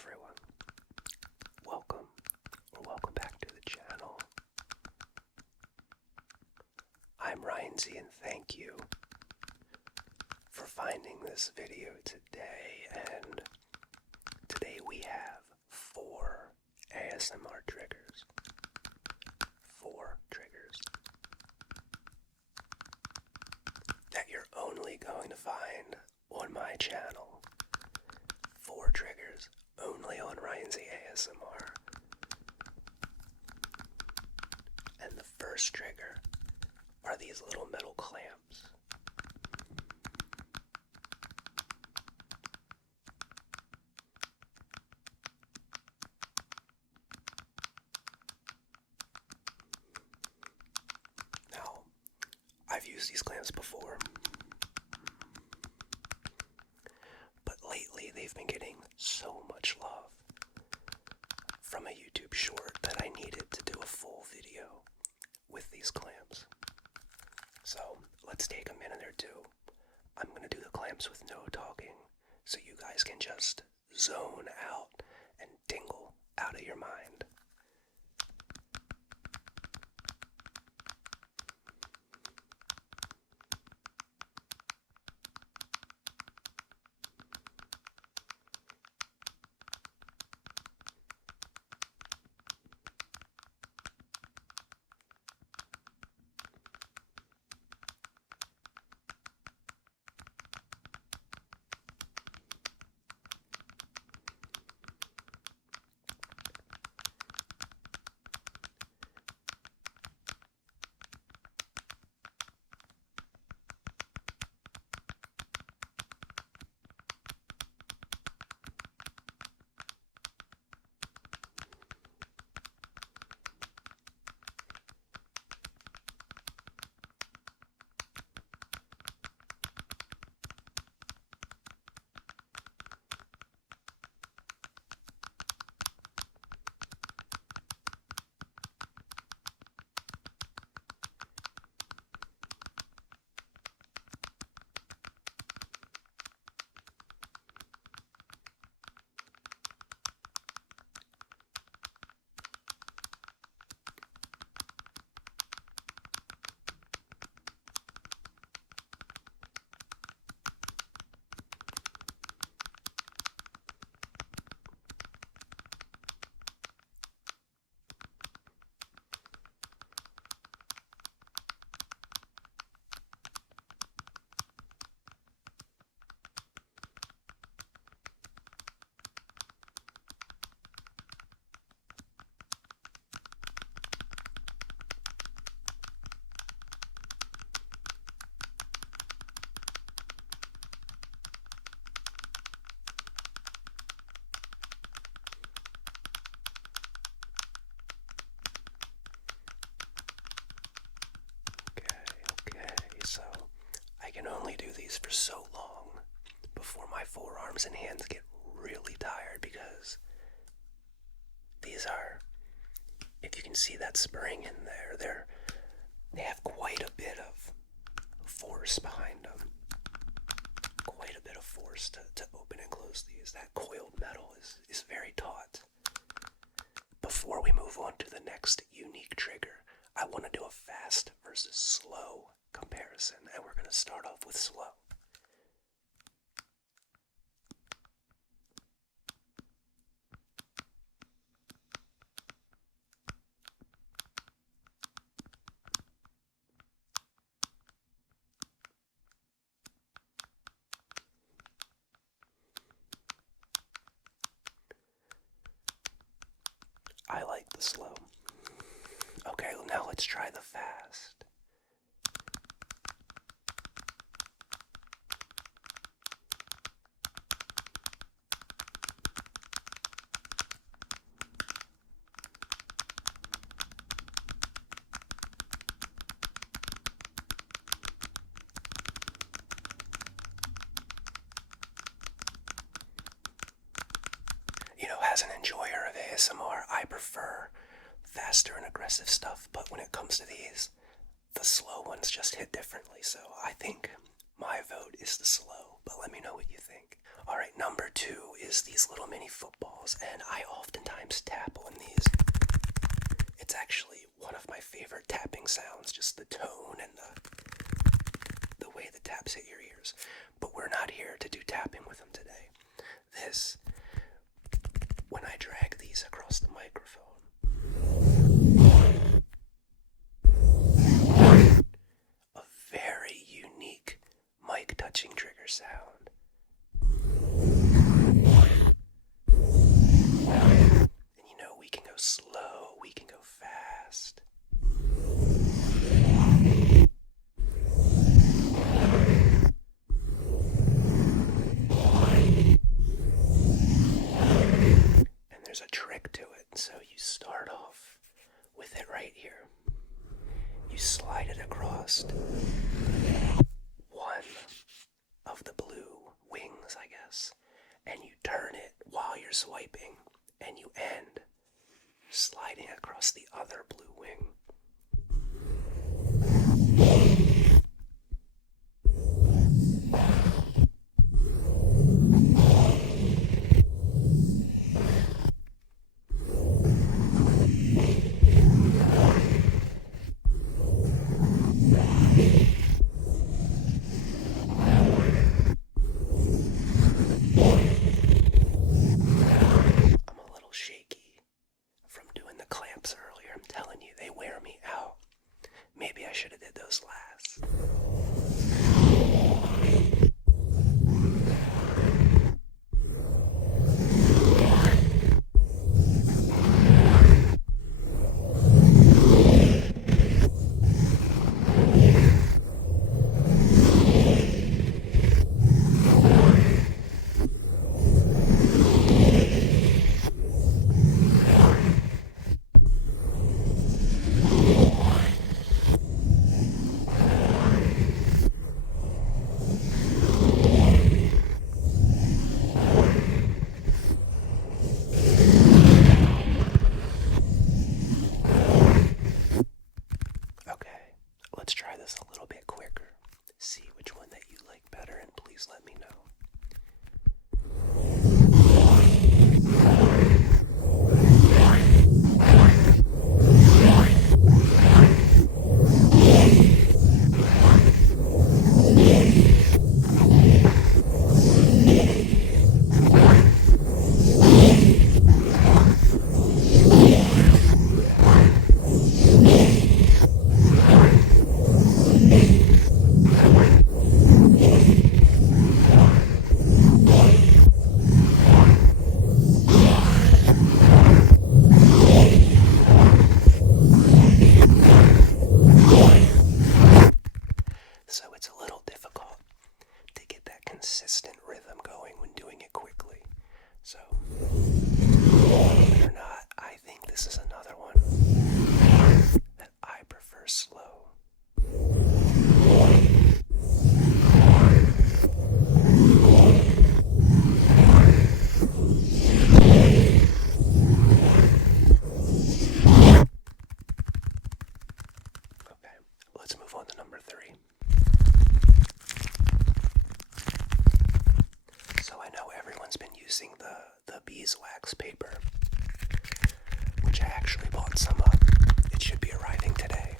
everyone. Welcome back to the channel. I'm Rynsey and thank you for finding this video today. And today we have 4 ASMR triggers. 4 triggers that you're only going to find on my channel. 4 triggers only on Rynsey ASMR. And the first trigger are these little metal clamps. Now, I've used these clamps before, but lately they've been getting so much love from a YouTube short that I needed to do a full video with these clamps. So let's take a minute or two. I'm going to do the clamps with no talking so you guys can just zone out and tingle out of your mind. So I can only do these for so long before my forearms and hands get really tired, because these are, if you can see that spring in there, they have quite a bit of force behind them. Quite a bit of force to open and close these. That coiled metal is very taut. Before we move on to the next unique trigger, I want to do a fast versus slow comparison, and we're going to start off with slow. I like the slow. Okay, well, now let's try the fast. As an enjoyer of ASMR, I prefer faster and aggressive stuff, but when it comes to these, the slow ones just hit differently, so I think my vote is the slow, but let me know what you think. Alright, number 2 is these little mini footballs. Tingles, and I oftentimes tap on these. It's actually one of my favorite tapping sounds, just the tone and the way the taps hit your ears. But we're not here to do tapping with them today. When I drag these across the microphone, a very unique mic touching trigger sound. And you know, we can go slow, we can go fast. And there's a trick to it, so you start off with it right here. You slide it across one of the blue wings, I guess, and you turn it while you're swiping, and you end sliding across the other blue wing. Let me know. Consistent rhythm going when doing it quickly. So, believe it or not, I think this is another one that I prefer slow. Okay, let's move on to number 3. Using the beeswax paper, which I actually bought some of. It should be arriving today.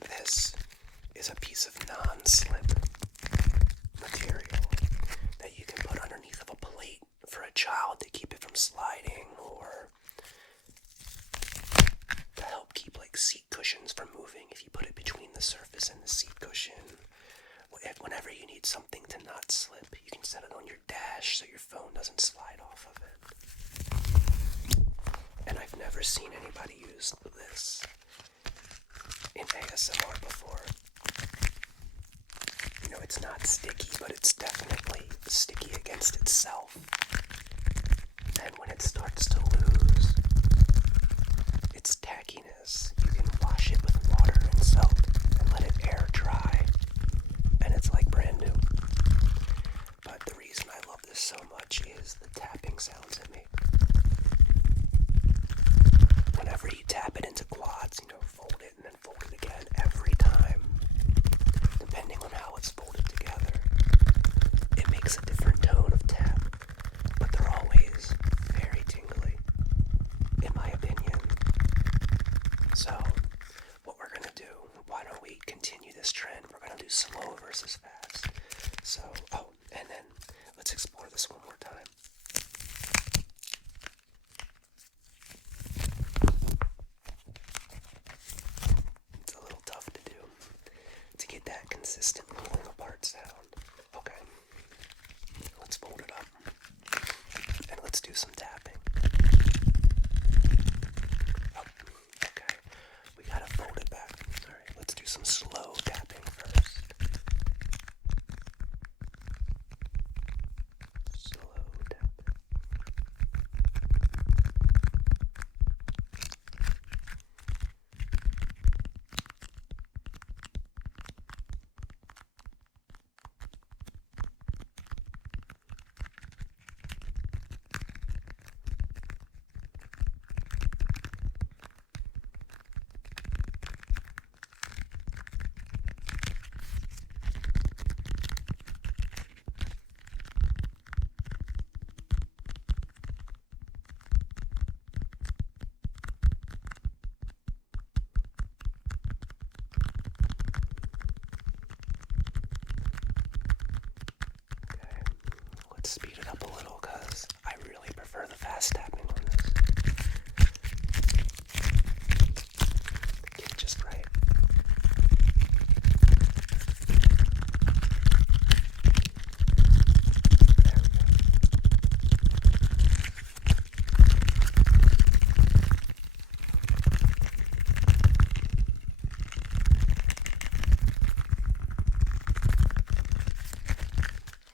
This is a piece of non-slip material that you can put underneath of a plate for a child to keep it from sliding, or to help keep like seat cushions from moving. If you put it between the surface and the seat cushion, whenever you need something to not slip, you can set it on your dash so your phone doesn't slide off of it. And I've never seen anybody use this in ASMR before. You know, it's not sticky, but it's definitely sticky against itself. And when it starts to lose its tackiness, you can wash it with water and soap and let it air dry. And it's like brand new. But the reason I love this so much is the tapping sounds it makes. Whenever you tap it into quads, you know, fold it and then fold it again every time, depending on how it's folded together, it makes a different tone of tap. But they're always Let's speed it up a little because I really prefer the fast tapping on this. Get it just right. There we go.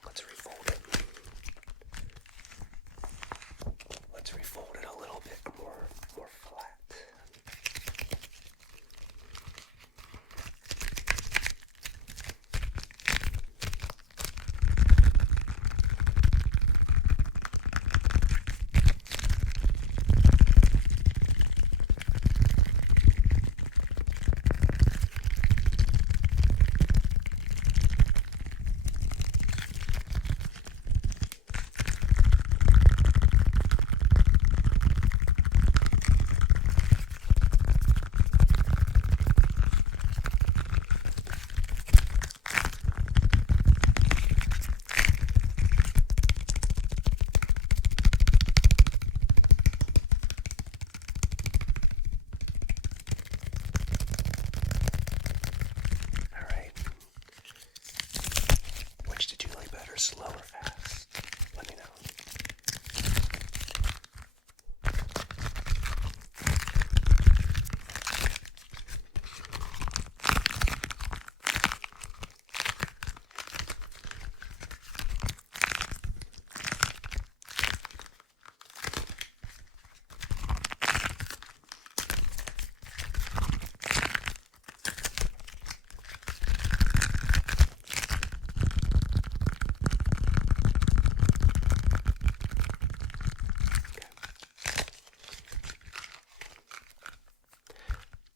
Let's refold it. Let's refold it a little bit more flat. Slow or fast? Let me know.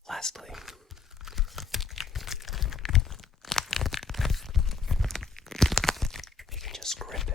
Lastly, you can just grip it.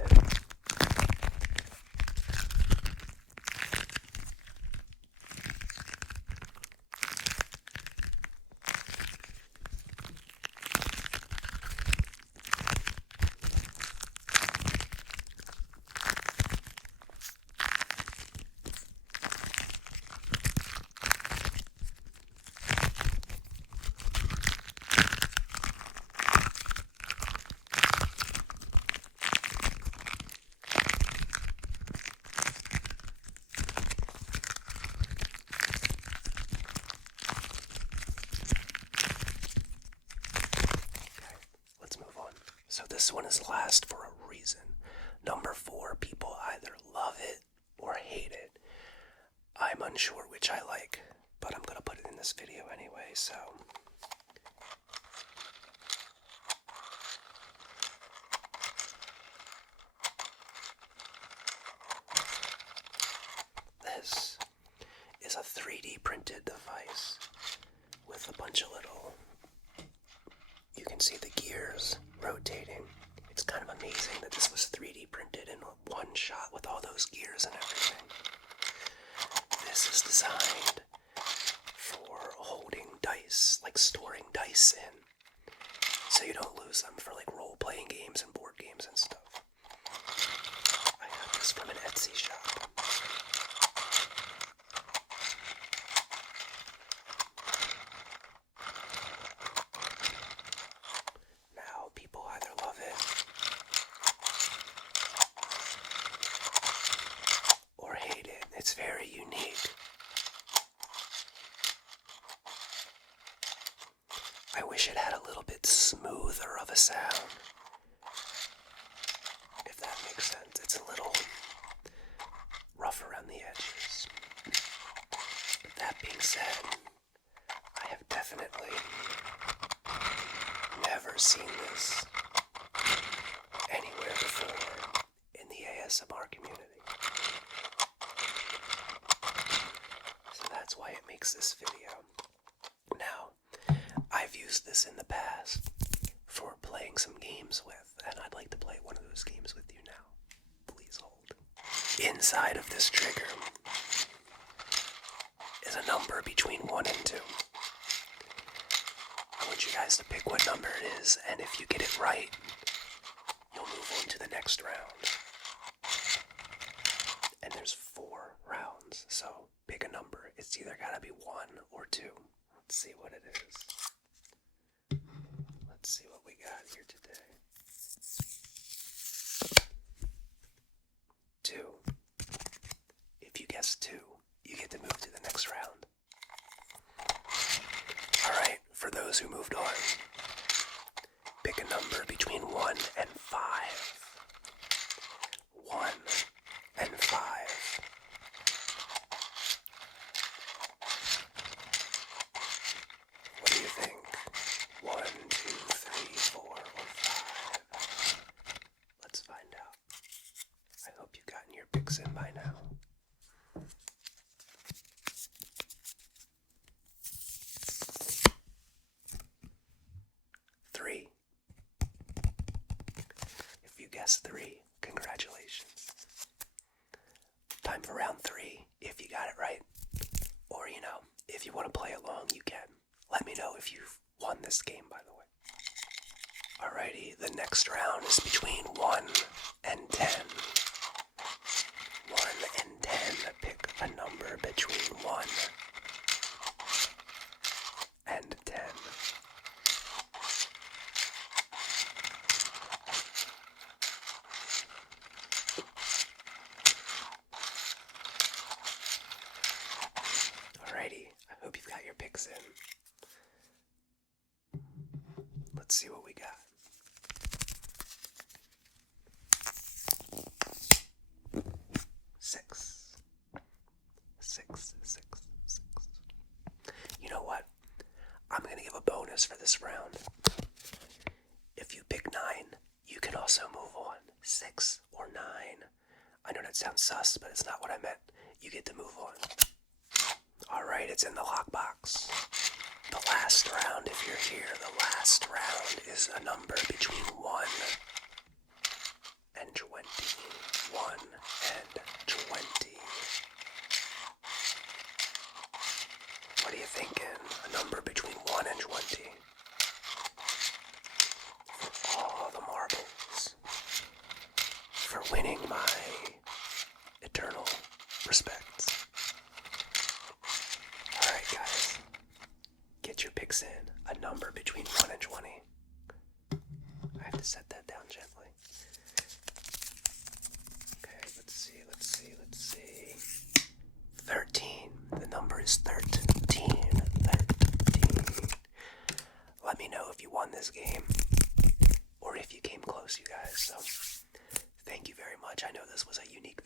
So this one is last for a reason. Number 4, people either love it or hate it. I'm unsure which I like, but I'm gonna put it in this video anyway, so. This is a 3D printed device with a bunch of little, you can see the gears rotating. It's kind of amazing that this was 3D printed in one shot with all those gears and everything. This is designed for holding dice, like storing dice in, so you don't lose them for like role-playing games and board games and stuff. I got this from an Etsy shop. People either love it or hate it. It's very unique. I wish it had a little bit smoother of a sound, if that makes sense. It's a little rough around the edges. But that being said, I have definitely never seen this anywhere before in the ASMR community. So that's why it makes this video. Now, I've used this in the past for playing some games with, and I'd like to play one of those games with you now. Please hold. Inside of this trigger is a number between 1 and 2. I want you guys to pick what number it is, and if you get it right, you'll move on to the next round. by now. Three. If you guessed 3, congratulations. Time for round 3, if you got it right. Or, if you want to play along, you can. Let me know if you've won this game, by the way. Alrighty, the next round is between 1 and 10. 1 and 10. Pick a number between 1 and 10. Alrighty, I hope you've got your picks in. Let's see what we got. Six. You know what? I'm gonna give a bonus for this round. If you pick 9, you can also move on. 6 or 9. I know that sounds sus, but it's not what I meant. You get to move on. Alright, it's in the lockbox. The last round, if you're here, the last round is a number between 1 and 20. 1 and 20. What are you thinking? A number between 1 and 20. For all the marbles. For winning my eternal respect. Alright, guys. Get your picks in. A number between 1 and 20. I have to set that down gently. Okay, let's see. 13. The number is 13. 13. Let me know if you won this game. Or if you came close, you guys. So, thank you very much. I know this was a unique